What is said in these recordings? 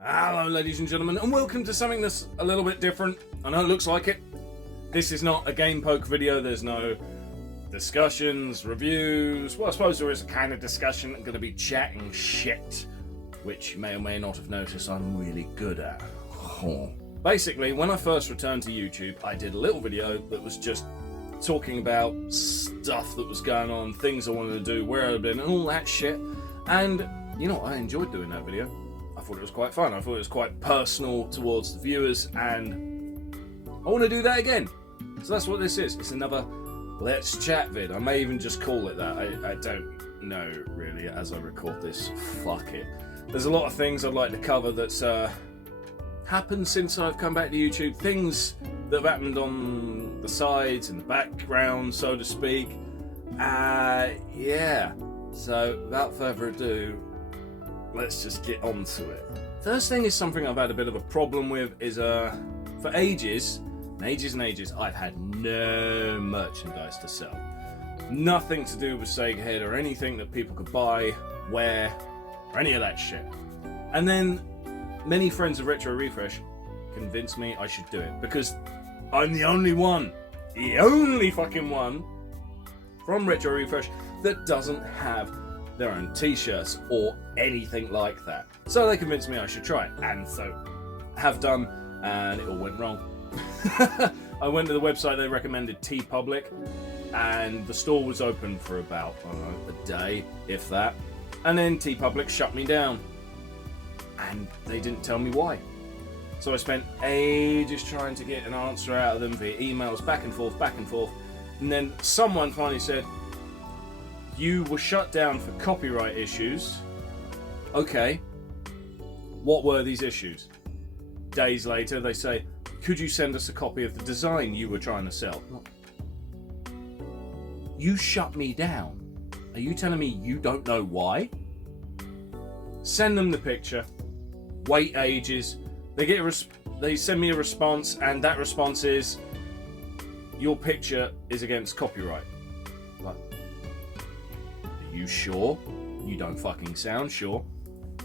Hello ladies and gentlemen, and welcome to something that's a little bit different. I know it looks like it. This is not a game poke video, there's no discussions, reviews. Well, I suppose there is a kind of discussion. I'm going to be chatting shit, which you may or may not have noticed I'm really good at. Basically, when I first returned to YouTube, I did a little video that was just talking about stuff that was going on, things I wanted to do, where I'd been, and all that shit. And, you know, I enjoyed doing that video. I thought it was quite fun. I thought it was quite personal towards the viewers, and I want to do that again. So that's what this is. It's another Let's Chat vid. I may even just call it that. I don't know, really, as I record this. Fuck it. There's a lot of things I'd like to cover that's happened since I've come back to YouTube. Things that have happened on the sides and the background, so to speak. Yeah. So, without further ado, let's just get on to it. First thing is something I've had a bit of a problem with is, for ages, I've had no merchandise to sell. Nothing to do with SEGA HEAD or anything that people could buy, wear, or any of that shit. And then, many friends of Retro Refresh convinced me I should do it, because I'm the only fucking one from Retro Refresh that doesn't have their own t-shirts or anything like that. So they convinced me I should try it, and so have done, and it all went wrong. I went to the website they recommended, TeePublic, and the store was open for about, I don't know, a day, if that. And then TeePublic shut me down, and they didn't tell me why. So I spent ages trying to get an answer out of them via emails, back and forth, and then someone finally said, "You were shut down for copyright issues." Okay. What were these issues? Days later, they say, "Could you send us a copy of the design you were trying to sell?" You shut me down. Are you telling me you don't know why? Send them the picture. Wait ages. They send me a response, and that response is, "Your picture is against copyright." Like, are you sure? You don't fucking sound sure.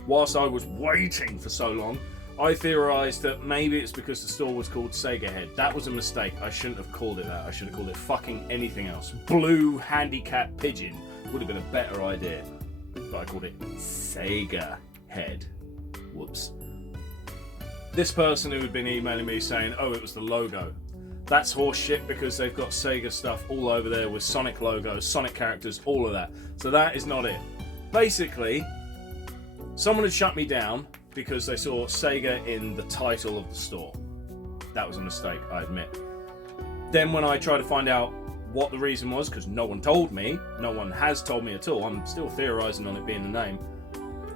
Whilst I was waiting for so long, I theorised that maybe it's because the store was called SEGA HEAD. That was a mistake. I shouldn't have called it that. I should have called it fucking anything else. Blue Handicap Pigeon would have been a better idea. But I called it SEGA HEAD. Whoops. This person who had been emailing me saying, "Oh, it was the logo." That's horseshit, because they've got Sega stuff all over there with Sonic logos, Sonic characters, all of that. So that is not it. Basically, someone had shut me down because they saw Sega in the title of the store. That was a mistake, I admit. Then when I tried to find out what the reason was, because no one told me, no one has told me at all, I'm still theorising on it being the name,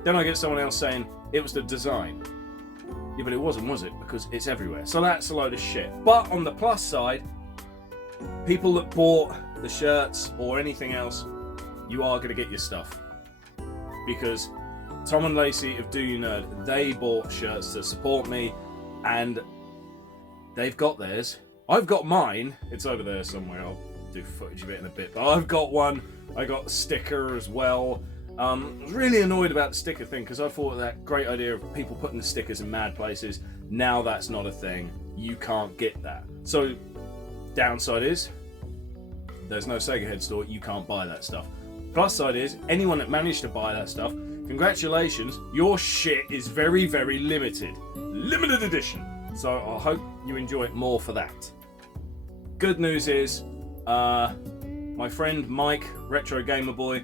then I get someone else saying it was the design. Yeah, but it wasn't, was it? Because it's everywhere. So that's a load of shit. But on the plus side, people that bought the shirts or anything else, you are going to get your stuff. Because Tom and Lacey of Do You Nerd, they bought shirts to support me, and they've got theirs. I've got mine. It's over there somewhere. I'll do footage of it in a bit. But I've got one. I got a sticker as well. I was really annoyed about the sticker thing, because I thought that great idea of people putting the stickers in mad places. Now that's not a thing. You can't get that. So, downside is, there's no SEGA HEAD store. You can't buy that stuff. Plus side is, anyone that managed to buy that stuff, congratulations, your shit is very, very limited. Limited edition. So I hope you enjoy it more for that. Good news is, my friend Mike, Retro Gamer Boy,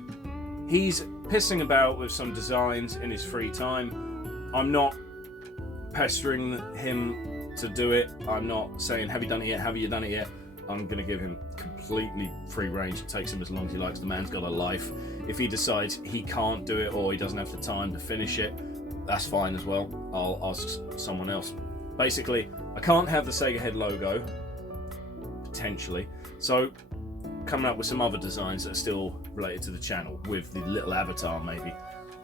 he's pissing about with some designs in his free time. I'm not pestering him to do it. I'm not saying, "Have you done it yet? Have you done it yet?" I'm going to give him completely free range. It takes him as long as he likes. The man's got a life. If he decides he can't do it or he doesn't have the time to finish it, that's fine as well. I'll ask someone else. Basically, I can't have the SEGA HEAD logo, potentially. So, coming up with some other designs that are still related to the channel, with the little avatar maybe.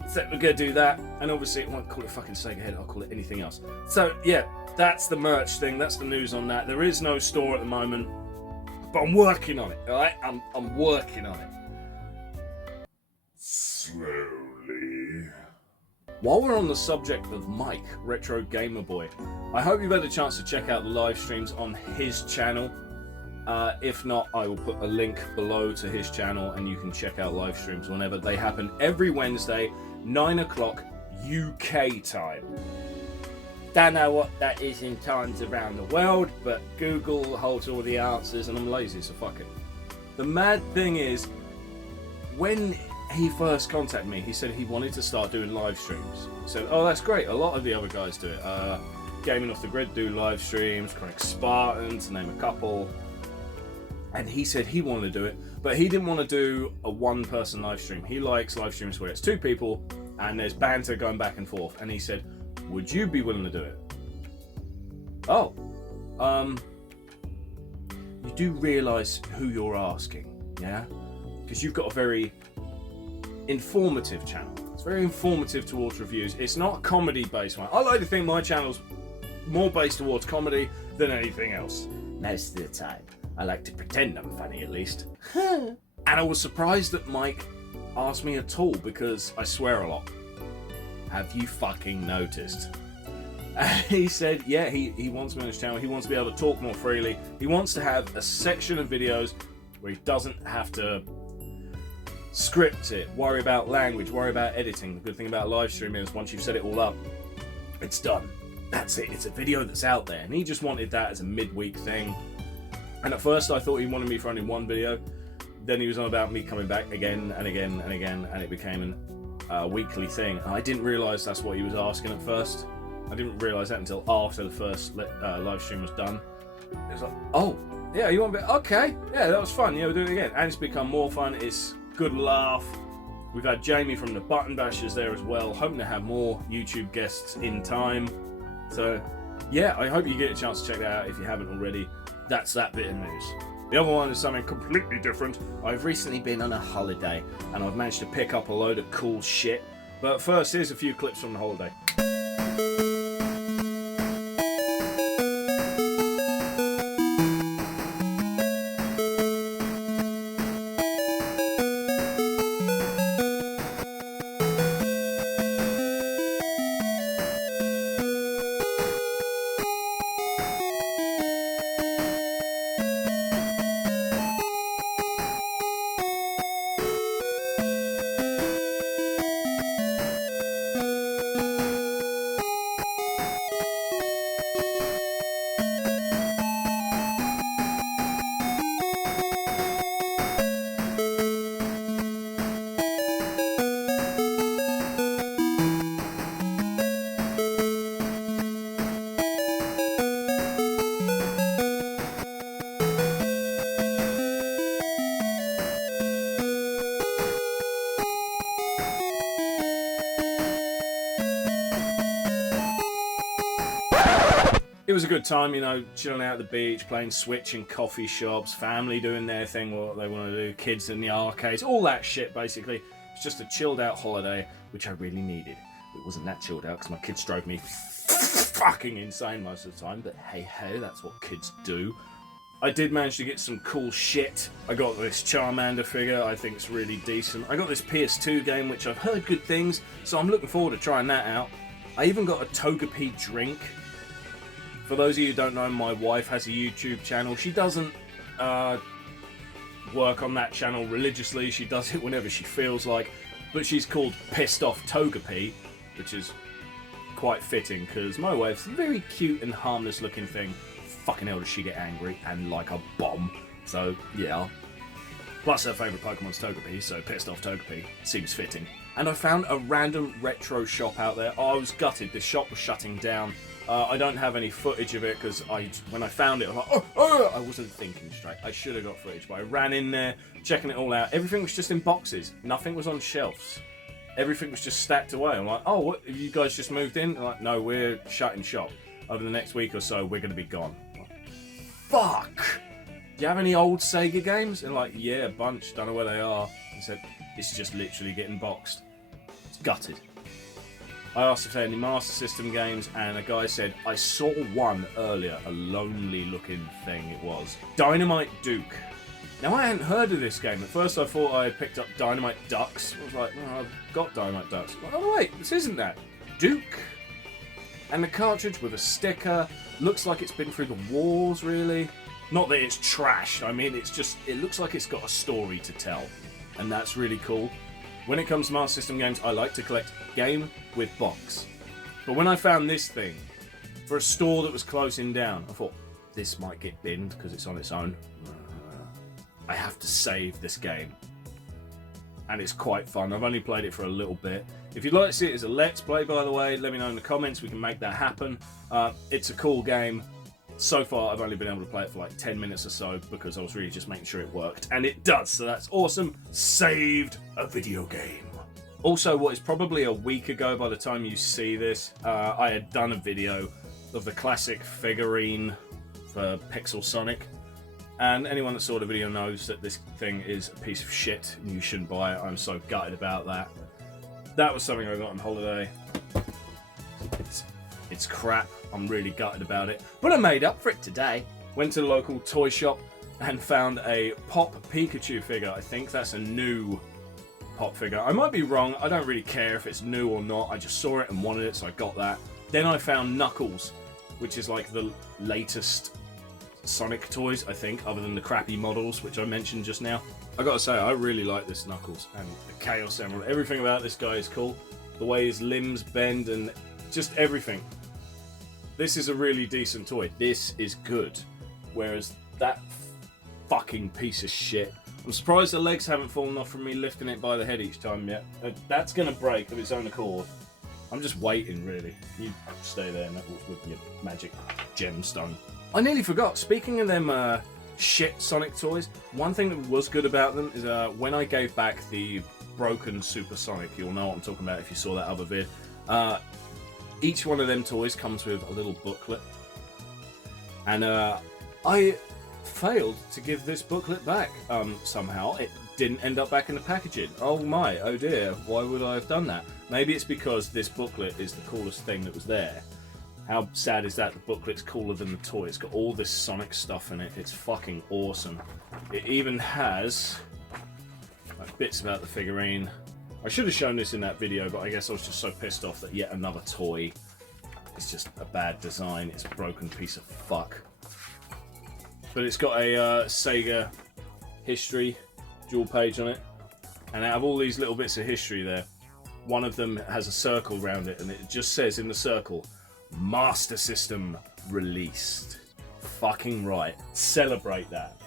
So we're going to do that, and obviously I won't call it fucking SEGA HEAD, I'll call it anything else. So yeah, that's the merch thing, that's the news on that. There is no store at the moment, but I'm working on it, alright? I'm working on it. Slowly. While we're on the subject of Mike, Retro Gamer Boy, I hope you've had a chance to check out the live streams on his channel. If not, I will put a link below to his channel and you can check out live streams whenever they happen. Every Wednesday, 9 o'clock UK time. Don't know what that is in times around the world, but Google holds all the answers and I'm lazy, so fuck it. The mad thing is, when he first contacted me, he said he wanted to start doing live streams. He said, oh, that's great, a lot of the other guys do it. Gaming Off the Grid do live streams, Chronic Spartan, to name a couple. And he said he wanted to do it, but he didn't want to do a one-person live stream. He likes live streams where it's two people and there's banter going back and forth. And he said, would you be willing to do it? Oh, you do realise who you're asking, yeah? Because you've got a very informative channel. It's very informative towards reviews. It's not a comedy based one. I like to think my channel's more based towards comedy than anything else. Most of the time. I like to pretend I'm funny at least. And I was surprised that Mike asked me at all because I swear a lot. Have you fucking noticed? And he said, yeah, he wants me on his channel. He wants to be able to talk more freely. He wants to have a section of videos where he doesn't have to script it, worry about language, worry about editing. The good thing about live streaming is once you've set it all up, it's done. That's it. It's a video that's out there. And he just wanted that as a midweek thing. And at first I thought he wanted me for only one video. Then he was on about me coming back again and again and again, and it became a weekly thing. And I didn't realise that's what he was asking at first. I didn't realise that until after the first live stream was done. It was like, oh, yeah, you want a bit? Okay, yeah, that was fun. Yeah, we'll do it again. And it's become more fun. It's good laugh. We've had Jamie from the Button Bashers there as well. Hoping to have more YouTube guests in time. So, yeah, I hope you get a chance to check that out if you haven't already. That's that bit of news. The other one is something completely different. I've recently been on a holiday and I've managed to pick up a load of cool shit. But first, here's a few clips from the holiday. It was a good time, you know, chilling out at the beach, playing Switch in coffee shops, family doing their thing, what they want to do, kids in the arcades, all that shit basically. It's just a chilled out holiday, which I really needed. It wasn't that chilled out because my kids drove me fucking insane most of the time, but hey ho, that's what kids do. I did manage to get some cool shit. I got this Charmander figure, I think it's really decent. I got this PS2 game, which I've heard good things, so I'm looking forward to trying that out. I even got a Togepi drink. For those of you who don't know, my wife has a YouTube channel. She doesn't work on that channel religiously. She does it whenever she feels like. But she's called Pissed Off Togepi, which is quite fitting because my wife's a very cute and harmless looking thing. Fucking hell does she get angry and like a bomb. So, yeah. Plus her favourite Pokemon's Togepi, so Pissed Off Togepi seems fitting. And I found a random retro shop out there. Oh, I was gutted. The shop was shutting down. I don't have any footage of it because when I found it, I was like, oh, I wasn't thinking straight. I should have got footage, but I ran in there, checking it all out. Everything was just in boxes. Nothing was on shelves. Everything was just stacked away. I'm like, oh, what, have you guys just moved in? They're like, no, we're shutting shop. Over the next week or so, we're going to be gone. Like, fuck! Do you have any old Sega games? And like, yeah, a bunch. Don't know where they are. He said, it's just literally getting boxed. It's gutted. I asked if they had any Master System games, and a guy said, I saw one earlier, a lonely looking thing it was. Dynamite Duke. Now, I hadn't heard of this game. At first I thought I had picked up Dynamite Ducks. I was like, oh, I've got Dynamite Ducks. Oh wait, this isn't that. Duke. And the cartridge with a sticker. Looks like it's been through the wars, really. Not that it's trash. I mean, it's just, it looks like it's got a story to tell. And that's really cool. When it comes to Master System games, I like to collect game with box. But when I found this thing, for a store that was closing down, I thought, this might get binned because it's on its own. I have to save this game. And it's quite fun. I've only played it for a little bit. If you'd like to see it as a Let's Play, by the way, let me know in the comments. We can make that happen. It's a cool game. So far, I've only been able to play it for like 10 minutes or so because I was really just making sure it worked. And it does, so that's awesome. Saved a video game. Also, what is probably a week ago by the time you see this, I had done a video of the classic figurine for Pixel Sonic. And anyone that saw the video knows that this thing is a piece of shit and you shouldn't buy it. I'm so gutted about that. That was something I got on holiday. It's crap. I'm really gutted about it. But I made up for it today. Went to the local toy shop and found a Pop Pikachu figure. I think that's a new Pop figure. I might be wrong. I don't really care if it's new or not. I just saw it and wanted it, so I got that. Then I found Knuckles, which is like the latest Sonic toys, I think, other than the crappy models, which I mentioned just now. I gotta say, I really like this Knuckles, and the Chaos Emerald. Everything about this guy is cool. The way his limbs bend and just everything. This is a really decent toy. This is good. Whereas that fucking piece of shit. I'm surprised the legs haven't fallen off from me lifting it by the head each time yet. That's gonna break of its own accord. I'm just waiting, really. You stay there with your magic gemstone. I nearly forgot. Speaking of them shit Sonic toys, one thing that was good about them is when I gave back the broken Super Sonic, you'll know what I'm talking about if you saw that other vid. Each one of them toys comes with a little booklet. And I failed to give this booklet back somehow. It didn't end up back in the packaging. Oh my, oh dear, why would I have done that? Maybe it's because this booklet is the coolest thing that was there. How sad is that? The booklet's cooler than the toy. It's got all this Sonic stuff in it. It's fucking awesome. It even has like, bits about the figurine. I should have shown this in that video, but I guess I was just so pissed off that yet another toy. It's just a bad design. It's a broken piece of fuck. But it's got a Sega history dual page on it. And out of all these little bits of history there, one of them has a circle around it, and it just says in the circle, Master System released. Fucking right. Celebrate that.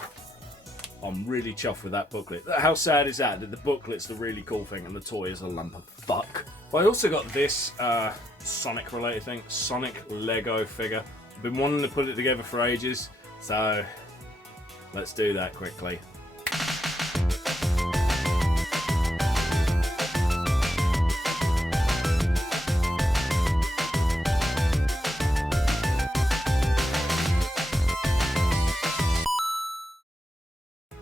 I'm really chuffed with that booklet. How sad is that? That the booklet's the really cool thing and the toy is a lump of fuck. But I also got this Sonic related thing. Sonic Lego figure. I've been wanting to put it together for ages. So let's do that quickly.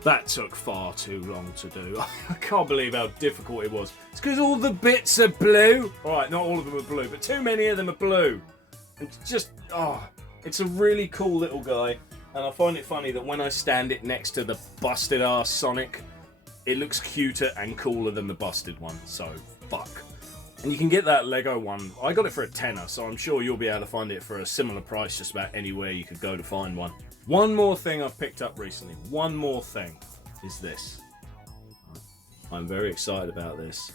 That took far too long to do. I can't believe how difficult it was. It's because all the bits are blue. Alright, not all of them are blue, but too many of them are blue. It's just, oh, it's a really cool little guy. And I find it funny that when I stand it next to the busted ass Sonic, it looks cuter and cooler than the busted one. So, fuck. And you can get that Lego one. I got it for a tenner, so I'm sure you'll be able to find it for a similar price just about anywhere you could go to find one. One more thing I've picked up recently, one more thing, is this. I'm very excited about this.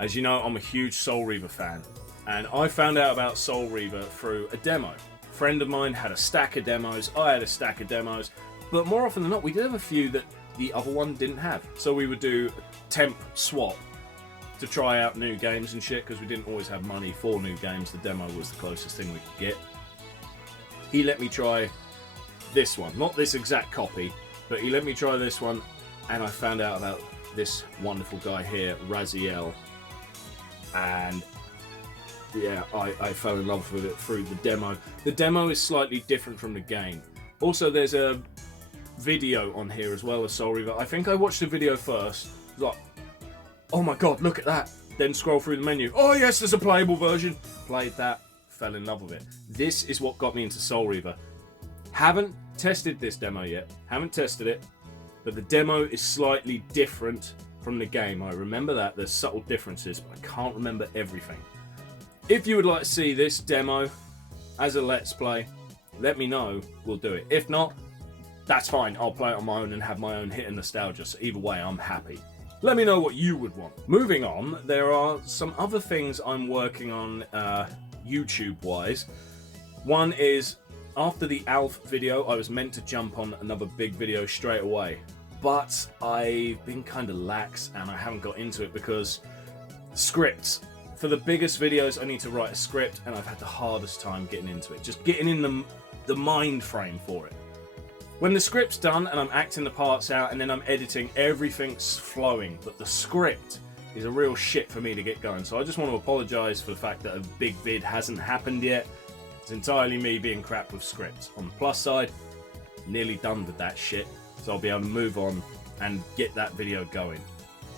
As you know, I'm a huge Soul Reaver fan, and I found out about Soul Reaver through a demo. A friend of mine had a stack of demos, I had a stack of demos, but more often than not, we did have a few that the other one didn't have. So we would do temp swap to try out new games and shit, because we didn't always have money for new games. The demo was the closest thing we could get. He let me try this one, not this exact copy, but he let me try this one, and I found out about this wonderful guy here, Raziel, and yeah, I fell in love with it through the demo. The demo is slightly different from the game. Also, there's a video on here as well as Soul Reaver. I think I watched the video first, like, oh my god, look at that, then scroll through the menu, oh yes, there's a playable version, played that, fell in love with it. This is what got me into Soul Reaver. Haven't tested this demo yet, haven't tested it, but the demo is slightly different from the game. I remember that, there's subtle differences, but I can't remember everything. If you would like to see this demo as a Let's Play, let me know, we'll do it. If not, that's fine, I'll play it on my own and have my own hit of nostalgia, so either way, I'm happy. Let me know what you would want. Moving on, there are some other things I'm working on YouTube-wise. One is, after the Alf video, I was meant to jump on another big video straight away. But I've been kind of lax and I haven't got into it because scripts. For the biggest videos, I need to write a script and I've had the hardest time getting into it. Just getting in the mind frame for it. When the script's done and I'm acting the parts out and then I'm editing, everything's flowing. But the script is a real shit for me to get going. So I just want to apologise for the fact that a big vid hasn't happened yet. It's entirely me being crap with scripts. On the plus side, nearly done with that shit. So I'll be able to move on and get that video going.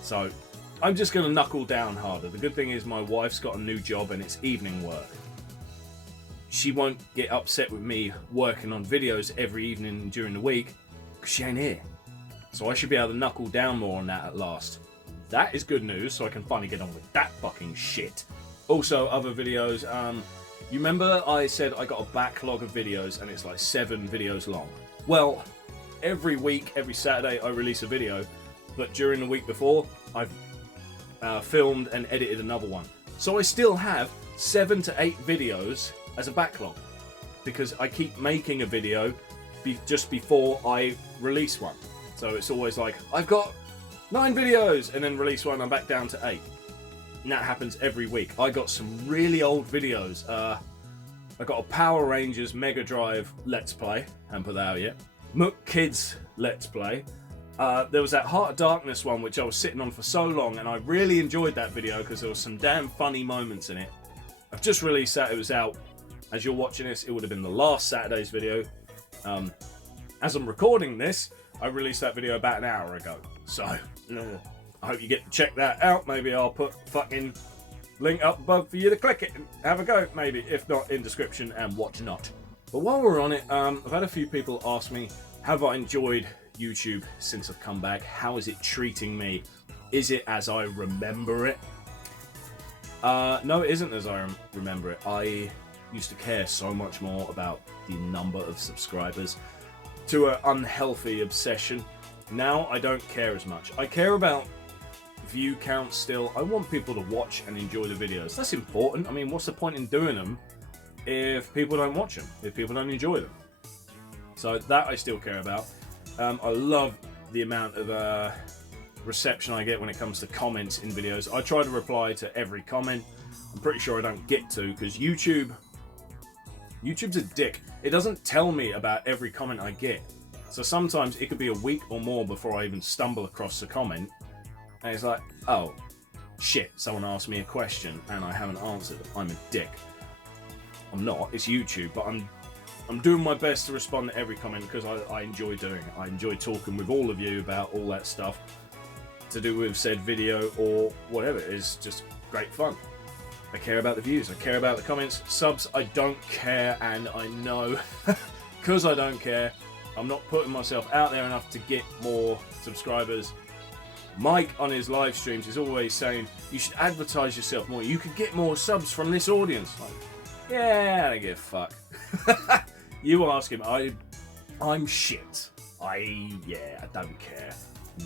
So I'm just going to knuckle down harder. The good thing is my wife's got a new job and it's evening work. She won't get upset with me working on videos every evening during the week because she ain't here. So I should be able to knuckle down more on that at last. That is good news, so I can finally get on with that fucking shit. Also, other videos. You remember I said I got a backlog of videos and it's like 7 videos long? Well, every week, every Saturday, I release a video, but during the week before, I've filmed and edited another one. So I still have 7 to 8 videos as a backlog, because I keep making a video just before I release one. So it's always like, I've got 9 videos, and then release one, I'm back down to 8. And that happens every week. I got some really old videos. I got a Power Rangers Mega Drive Let's Play, haven't put that out yet. Mook Kids Let's Play. There was that Heart of Darkness one, which I was sitting on for so long, and I really enjoyed that video because there was some damn funny moments in it. I've just released that. It was out. As you're watching this, it would have been the last Saturday's video. As I'm recording this, I released that video about an hour ago. So, I hope you get to check that out. Maybe I'll put fucking link up above for you to click it and have a go. Maybe, if not, in description and watch not. But while we're on it, I've had a few people ask me, have I enjoyed YouTube since I've come back? How is it treating me? Is it as I remember it? No, it isn't as I remember it. I used to care so much more about the number of subscribers to an unhealthy obsession. Now I don't care as much. I care about view count still. I want people to watch and enjoy the videos. That's important. I mean, what's the point in doing them if people don't watch them, if people don't enjoy them? So that I still care about. I love the amount of reception I get when it comes to comments in videos. I try to reply to every comment. I'm pretty sure I don't get to because YouTube's a dick. It doesn't tell me about every comment I get. So sometimes it could be a week or more before I even stumble across a comment. And it's like, oh, shit, someone asked me a question and I haven't answered. I'm a dick. I'm not, it's YouTube, but I'm doing my best to respond to every comment because I enjoy doing it. I enjoy talking with all of you about all that stuff to do with said video or whatever. It's just great fun. I care about the views, I care about the comments. Subs, I don't care, and I know because I don't care, I'm not putting myself out there enough to get more subscribers. Mike on his live streams is always saying, you should advertise yourself more. You could get more subs from this audience. Like, yeah, I don't give a fuck. You ask him, I'm shit. I don't care.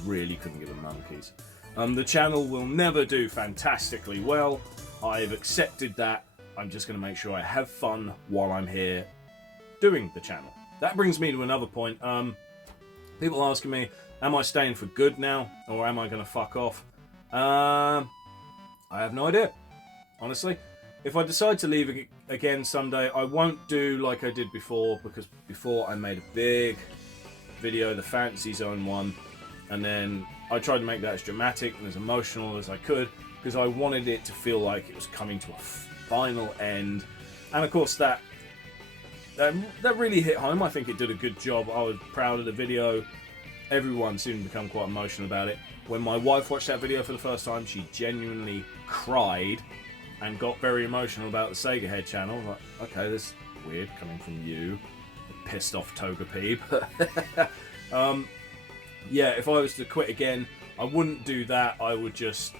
Really couldn't give a monkeys. The channel will never do fantastically well. I've accepted that. I'm just going to make sure I have fun while I'm here doing the channel. That brings me to another point. People asking me, am I staying for good now, or am I going to fuck off? I have no idea, honestly. If I decide to leave again someday, I won't do like I did before, because before I made a big video, the Fantasy Zone one, and then I tried to make that as dramatic and as emotional as I could, because I wanted it to feel like it was coming to a final end. And of course that really hit home. I think it did a good job. I was proud of the video. Everyone seemed to become quite emotional about it. When my wife watched that video for the first time, she genuinely cried and got very emotional about the Sega Head channel. Like, okay, this is weird coming from you, pissed off Toga Peep. Yeah, if I was to quit again, I wouldn't do that. I would just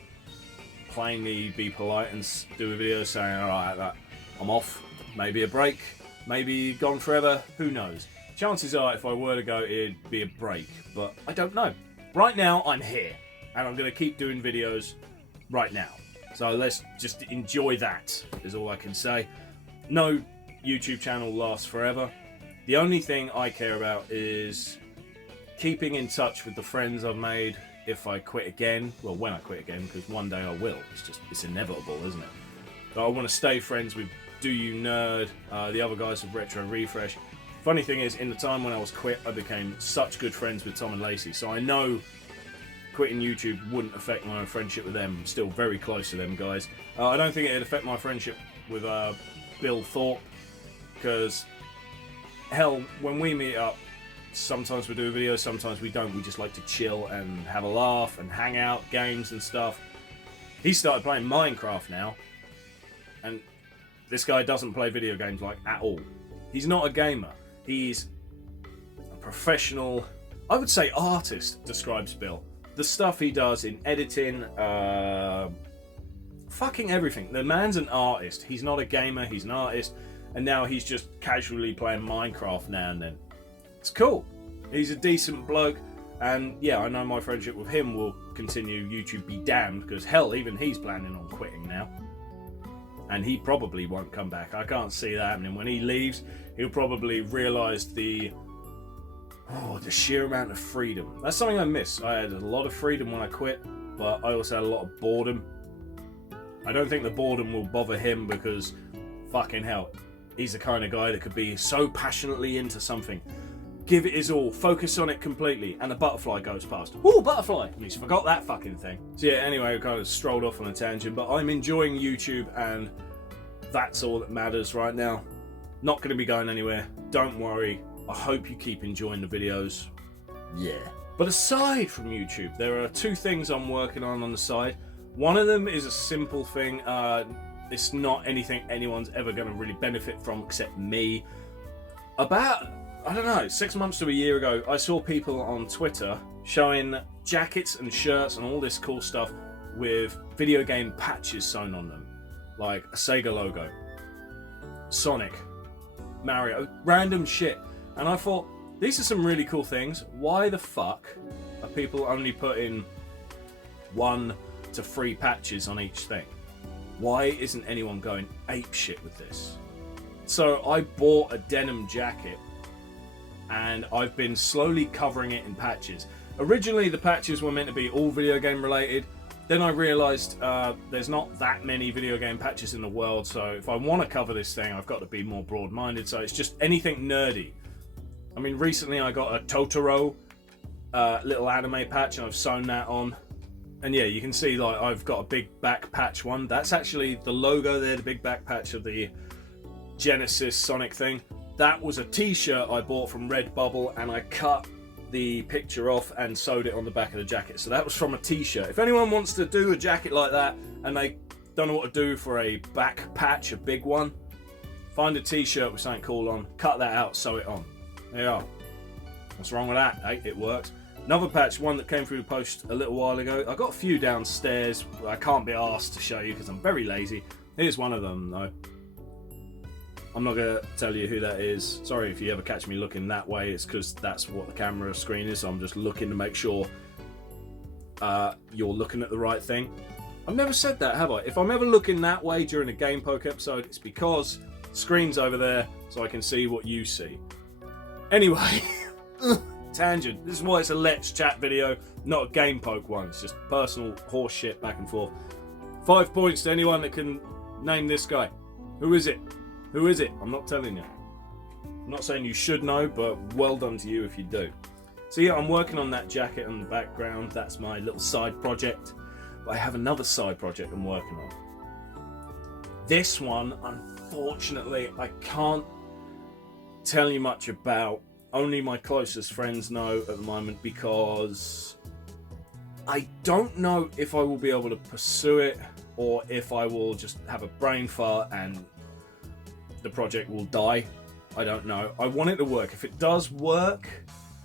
plainly be polite and do a video saying, alright, I'm off, maybe a break, maybe gone forever, who knows. Chances are if I were to go, it'd be a break, but I don't know. Right now, I'm here, and I'm going to keep doing videos right now. So let's just enjoy that, is all I can say. No YouTube channel lasts forever. The only thing I care about is keeping in touch with the friends I've made if I quit again. Well, when I quit again, because one day I will. It's inevitable, isn't it? But I want to stay friends with Do You Nerd, the other guys with Retro Refresh. Funny thing is, in the time when I was quit, I became such good friends with Tom and Lacey, so I know quitting YouTube wouldn't affect my friendship with them. I'm still very close to them guys. I don't think it'd affect my friendship with Bill Thorpe, because hell, when we meet up, sometimes we do a video, sometimes we don't. We just like to chill and have a laugh and hang out, games and stuff. He started playing Minecraft now, and this guy doesn't play video games like at all. He's not a gamer. He's a professional, I would say artist, describes Bill. The stuff he does in editing, fucking everything. The man's an artist. He's not a gamer, he's an artist. And now he's just casually playing Minecraft now and then. It's cool. He's a decent bloke. And yeah, I know my friendship with him will continue, YouTube be damned. Because hell, even he's planning on quitting now. And he probably won't come back. I can't see that happening. When he leaves, he'll probably realise the sheer amount of freedom. That's something I miss. I had a lot of freedom when I quit, but I also had a lot of boredom. I don't think the boredom will bother him because, fucking hell, he's the kind of guy that could be so passionately into something. Give it his all, focus on it completely, and a butterfly goes past. Ooh, butterfly! He's forgot that fucking thing. So yeah, anyway, we kind of strolled off on a tangent, but I'm enjoying YouTube, and that's all that matters right now. Not going to be going anywhere. Don't worry. I hope you keep enjoying the videos. Yeah. But aside from YouTube, there are two things I'm working on the side. One of them is a simple thing. It's not anything anyone's ever going to really benefit from except me. About, I don't know, 6 months to a year ago, I saw people on Twitter showing jackets and shirts and all this cool stuff with video game patches sewn on them. Like a Sega logo, Sonic, Mario, random shit. And I thought, these are some really cool things. Why the fuck are people only putting 1 to 3 patches on each thing? Why isn't anyone going apeshit with this? So I bought a denim jacket, and I've been slowly covering it in patches. Originally, the patches were meant to be all video game related. Then I realised there's not that many video game patches in the world, so if I want to cover this thing, I've got to be more broad-minded. So it's just anything nerdy. I mean, recently I got a Totoro little anime patch, and I've sewn that on. And yeah, you can see like I've got a big back patch one. That's actually the logo there, the big back patch of the Genesis Sonic thing. That was a t-shirt I bought from Redbubble, and I cut the picture off and sewed it on the back of the jacket. So that was from a t-shirt. If anyone wants to do a jacket like that and they don't know what to do for a back patch, a big one, find a t-shirt with something cool on, cut that out, sew it on. There you are. What's wrong with that? Hey, it works. Another patch, one that came through the post a little while ago. I got a few downstairs. I can't be asked to show you because I'm very lazy. Here's one of them though. I'm not going to tell you who that is. Sorry if you ever catch me looking that way. It's because that's what the camera screen is. So I'm just looking to make sure you're looking at the right thing. I've never said that, have I? If I'm ever looking that way during a Game Poke episode, it's because the screen's over there so I can see what you see. Anyway, tangent. This is why it's a Let's Chat video, not a Game Poke one. It's just personal horse shit back and forth. 5 points to anyone that can name this guy. Who is it? Who is it? I'm not telling you. I'm not saying you should know, but well done to you if you do. So yeah, I'm working on that jacket in the background. That's my little side project. But I have another side project I'm working on. This one, unfortunately, I can't tell you much about. Only my closest friends know at the moment, because I don't know if I will be able to pursue it or if I will just have a brain fart and the project will die. I don't know. I want it to work. If it does work,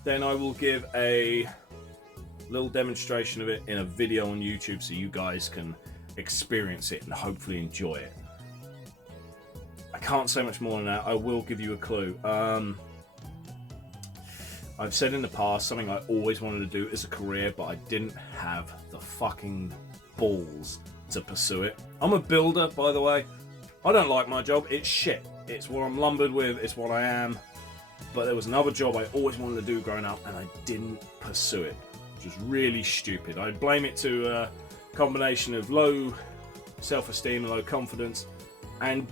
then I will give a little demonstration of it in a video on YouTube so you guys can experience it and hopefully enjoy it. I can't say much more than that. I will give you a clue. I've said in the past something I always wanted to do as a career, but I didn't have the fucking balls to pursue it. I'm a builder, by the way. I don't like my job. It's shit. It's what I'm lumbered with. It's what I am. But there was another job I always wanted to do growing up, and I didn't pursue it. Which was really stupid. I blame it to a combination of low self-esteem and low confidence. And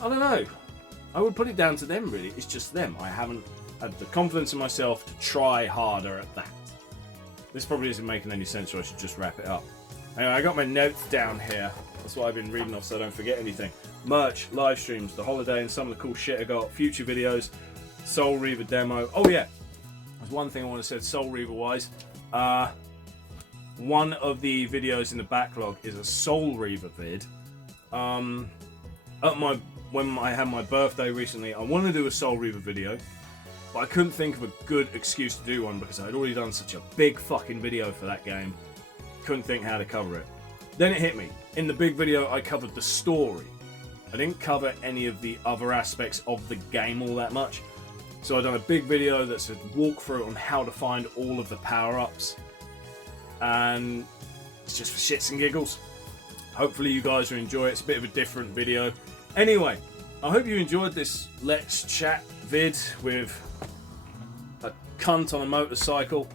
I don't know. I would put it down to them, really. It's just them. I haven't had the confidence in myself to try harder at that. This probably isn't making any sense, so I should just wrap it up. Anyway, I got my notes down here. That's what I've been reading off so I don't forget anything. Merch, live streams, the holiday, and some of the cool shit I got. Future videos, Soul Reaver demo. Oh yeah, there's one thing I want to say Soul Reaver wise. One of the videos in the backlog is a Soul Reaver vid. When I had my birthday recently, I wanted to do a Soul Reaver video, but I couldn't think of a good excuse to do one because I'd already done such a big fucking video for that game. Couldn't think how to cover it. Then it hit me. In the big video, I covered the story. I didn't cover any of the other aspects of the game all that much. So I've done a big video that's a walkthrough on how to find all of the power-ups. And it's just for shits and giggles. Hopefully you guys will enjoy it. It's a bit of a different video. Anyway, I hope you enjoyed this Let's Chat vid with a cunt on a motorcycle.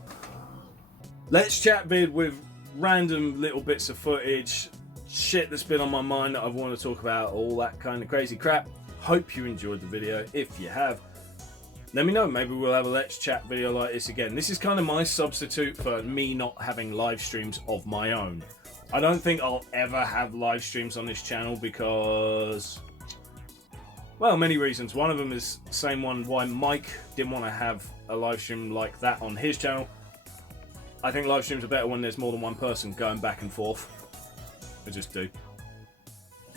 Let's Chat vid with random little bits of footage, shit that's been on my mind that I want to talk about, all that kind of crazy crap. Hope you enjoyed the video. If you have, let me know. Maybe we'll have a Let's Chat video like this again. This is kind of my substitute for me not having live streams of my own. I don't think I'll ever have live streams on this channel because, well, many reasons. One of them is the same one why Mike didn't want to have a live stream like that on his channel. I think live streams are better when there's more than one person going back and forth. I just do.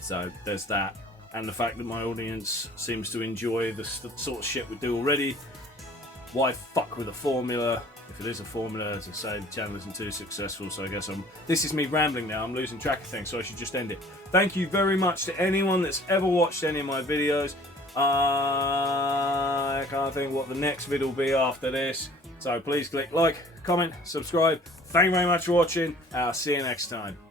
So there's that. And the fact that my audience seems to enjoy the sort of shit we do already. Why fuck with a formula? If it is a formula, as I say, the channel isn't too successful, so I guess this is me rambling now. I'm losing track of things, so I should just end it. Thank you very much to anyone that's ever watched any of my videos. I can't think what the next vid will be after this. So please click like, comment, subscribe. Thank you very much for watching. I'll see you next time.